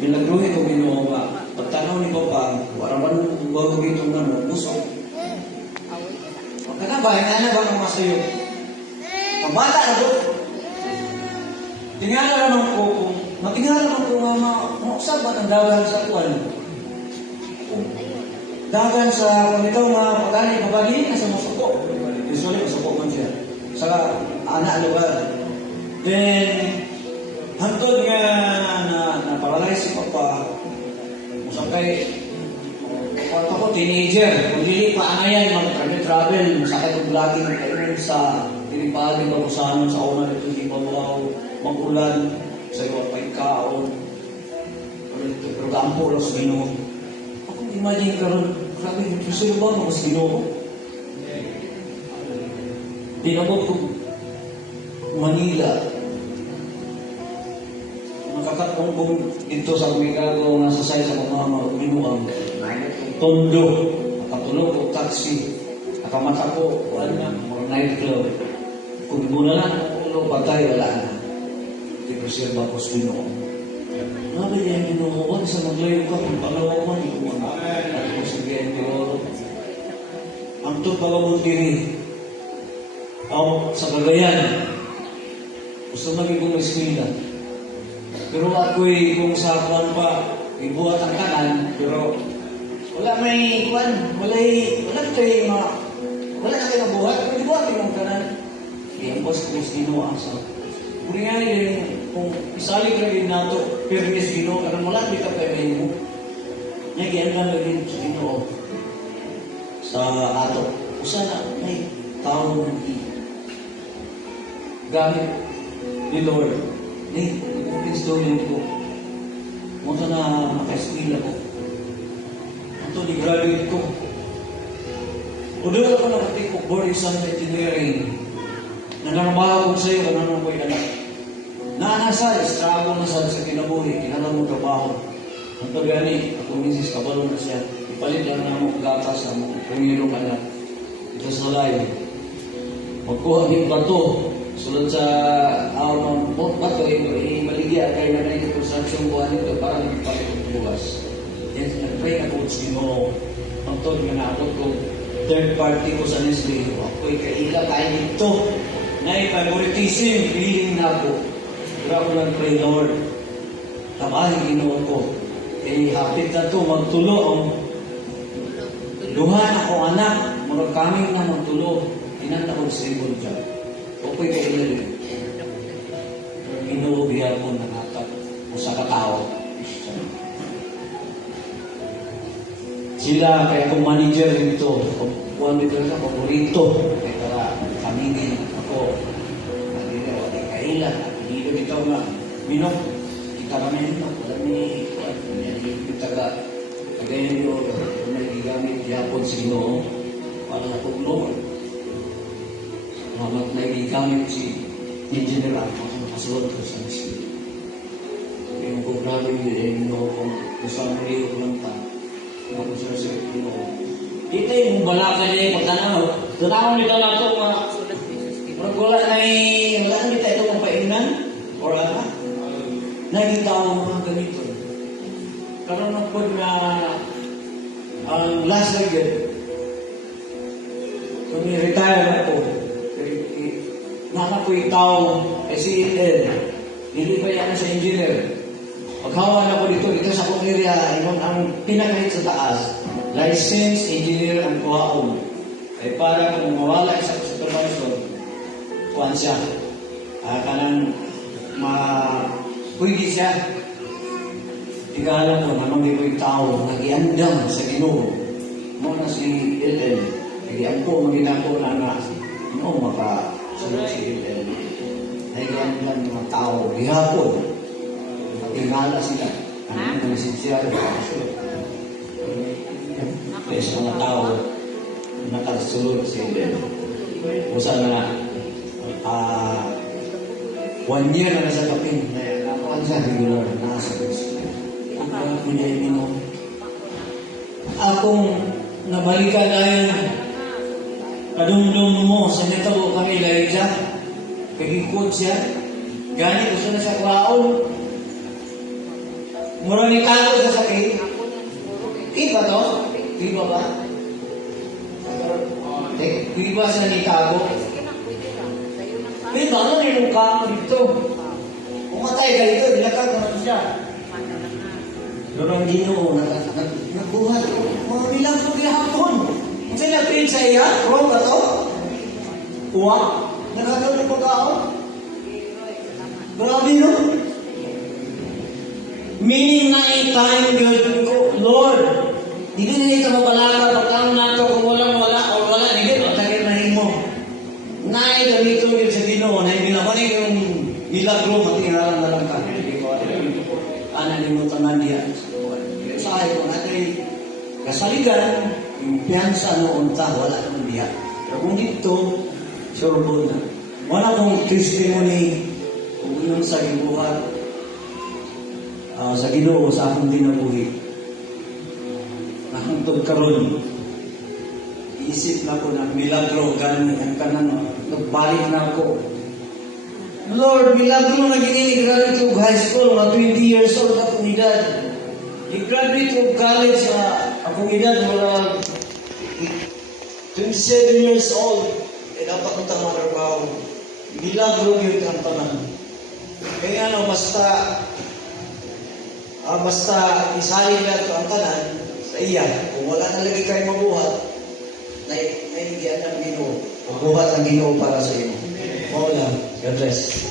Milagruhin ko Ginoo nga pagtanaw ni Papa, wala man bago gitong puso. Kana ba ina ba ng masayo? Pabata na ko. Tingala naman ko kung matingala naman ko nga mausap ba ang dagan sa kuan. Dagan sa kumitaw nga pagani sa musuko. Usually musuko man siya. Sa anak lugar. Then hantod nga na-paralyze si Papa, musakay, kung ako teenager, kung dili pa angayan, mag-travel, musakay kong laging kainin sa tinipalin, bagusanon sa una nito, hindi pa mag-ulan, sa iyo pa ikaon, pero gampo lang sa Ginoo. Ako imagine karon, grabe, sino ba mas Ginoo? Pinabot ko Manila, nakakatungbong dito sa Micago, nasa say sa mga binuang tondo, nakatulog o taxi, nakamata ko, wala na, mga nightclub. Kung muna lang, patay, wala na. Hindi ko siya bakos binuang. Nabi niya yung binuang, sa maglayo ka, kung palawa mo, hindi ko mga at ko sige, ang ito pagamot diri, sa Cagayan, gusto magiging eskwela. Pero ako'y kung sa kuwan pa, ibuhat ang kanan, pero wala may kuwan, wala kayo mabuhat, pero ibuhat yung kanan. Kaya ang boss ko is Ginoo sa. Kung nga kung isali ka rin nato, pero is Ginoo, karang wala di ka kayo mo. Nagyan ka rin sa Ginoo sa ato. Kung sana may tao ng gamit ni Lord. Installment ko. Muna na maka-eskwila ko. Ito, di-graduate ko. Udo ako nakatik ko, board exam engineering. Nananabaho ko sa'yo, kananong ko'y anak. Naanasal, struggle na sa kinabuhi, kinalang mo trabaho. Ang pagani, ako misis, kabalo na siya. Ipalit lang na mo gatas sa mo, pumilong anak. Ito sa live. Magkuha ng bato. Sulod sa ng bato, maligya kayo na rin ito sa siyong nito para magpapit buwas. Yes, nag-pray ako sa Ginoo. Ang tod nga naabot ko, third party ko sa Nestle. Ako'y kaila kayo dito. Na-favoritism, feeling na ako. Pero ako nag-pray, Lord. Tamahin Ginoo ko. Hapit na ito, magtulo ang duhan akong anak. Murag kami na magtulo. Inanta ko sa ibon dyan. Okay kayo rin. Ginoo biyapon nakatap o sa katao. Sila, kaya kung manager dito, kung dito na paborito, kaya kamingin ako, kailan, dito dito nga, minok, kita kami minok, kami, kita ka, kagayan nyo, may gigamit biyapon sa Ginoo, para na pagloon. Mamat na gigamit si Engineer ako, kasulod ko sa miskin. Yung programa yung kung kusang rin ko lang ta, kung sa Ginoo. Ito yung balaka niya yung pagtanaw. Tanaw nito na ito, wala nito ito kung painan, or ano, naging tao mga ganito. Karoon ng pag na ang last year, kung i-retire ako, nakapoy tao SEL, hindi pa yan sa engineer. Paghawa na ko dito sa kong area, ang pinakahit sa taas, licensed engineer ang kuhaon. Ay para kung mawala isa sa supervisor, kuhan siya. Kanang pwede siya. Tigala ko, namang di ko yung tao, nag-iandam sa Ginoo. Muna si LL, nag-iandam ko, mag-inako na sunod si LL. Nag-iandam ng mga tao, bihapon. Tingala sila. Ano yung sincere? Kaya sa mga tao, nakasulod si LL. Usa na, 1 year na nasa kaping, nakuhan siya, regular, nasa kaping. Ang pinay mo. Akong nabalikan na yun, kadumdum mo, sa nito kami lahit siya, kagikot siya, gani gusto na siya klaon, Mura ni tago sa sakit. Iba to? Iba ba? Iba sa ni tago. Iba, ano nilong ka mo dito? Umatay ka dito, dilakad naman siya. Pero ang Ginoo, nagbuhat. Mga bilang po gihapon. Kung sila pin sa iya, wrong ba to? Uwa? Nagkagawin ko kao? Grabe no? Meaning na time good ko, Lord, hindi na ito mabalaka, pagkang nato kung walang wala, o wala, hindi, matagin na mo. Nay, ganito yun sa Ginoo, na hindi naman yung milagro, matiralan na lang ka. Ano ni mo tanan diyan? Sa akin ko natin, kasaligan, yung piyansa noon ta, wala naman diyan. Pero kung dito, sure na. Wala kong testimony kung yung sa gibuhat, sa Ginoo sa akong dinabuhi. Nakantod karon, isip na ko na milagro gani ang kanan, nagbalik na ako. Lord, milagro na gini, graduate of high school, na 20 years old akong edad. I-graduate of college na akong edad, mga 27 years old. Dapat ko tama trabaho. Milagro yun ang tanan. Kaya ano, basta isahin na ito ang tanan sa iya. Kung wala na lagi kayo mabuhat, naindihan ng Ginoo. Mabuhat ang Ginoo para sa iyo. Mawala. God bless.